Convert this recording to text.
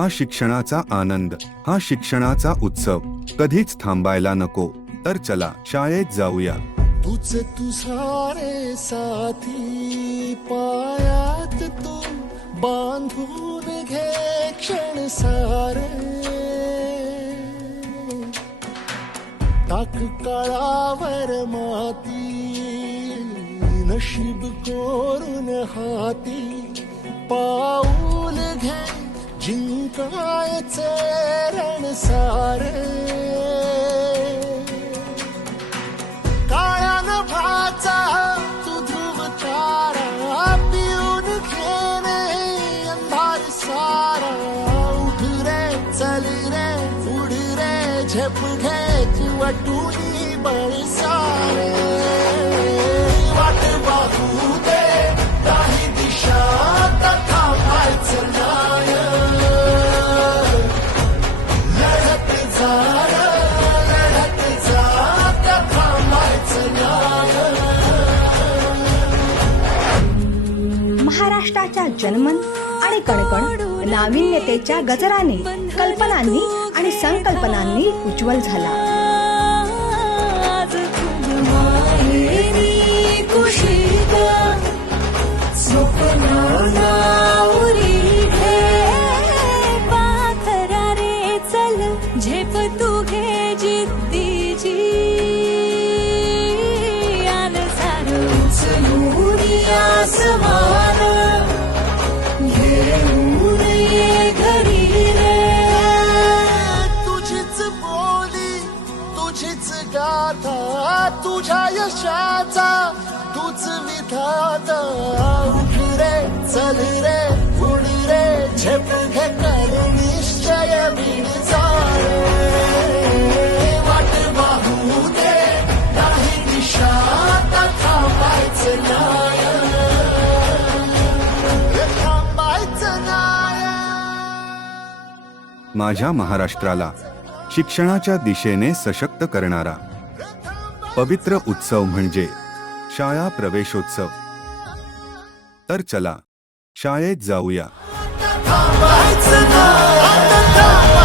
हा शिक्षणाचा आनंद, हा शिक्षणाचा उत्सव कधीच थांबायला नको. तर चला शाळेत जाऊया. तुझ तुझारे साथी पायात तू बांधून घे क्षण सारे. टाक काळावर माती नशीब कोरून हाती. पाऊल घे जिंकायचे रण सारे. काळ्या नभाचा तू ध्रुव तारा पिऊन घेणे अंधार सारा. उठ रे चल रे उड रे झेप घे वाटूनी बळ सारे. वाट पाहू दे काही दिशा तथा व्हायचं नाय. लढत जा लढत जा तथा व्हायचं नाय. महाराष्ट्राच्या जनमन आणि कणकण नाविन्यतेच्या गजराने, कल्पनांनी आणि संकल्पनांनी उज्ज्वल झाला. झेप तू घे जिद्दीची. आलं सारं उचलून आसमान घेऊन ये घरी रे. तुझीच बोली तुझीच गाथा तुझ्या यशाचा तूच विधाता. उठ रे चल रे उड रे झेप घे कर निश्चय बीड चाले. वाट पाहू दे काही दिशा तथा व्हायचं नाय. थांबायचं नाय. माझ्या महाराष्ट्राला शिक्षणाच्या दिशेने सशक्त करणारा पवित्र उत्सव म्हणजे शाळा प्रवेशोत्सव. तर चला शाळेत जाऊया. थांबायचं नाय.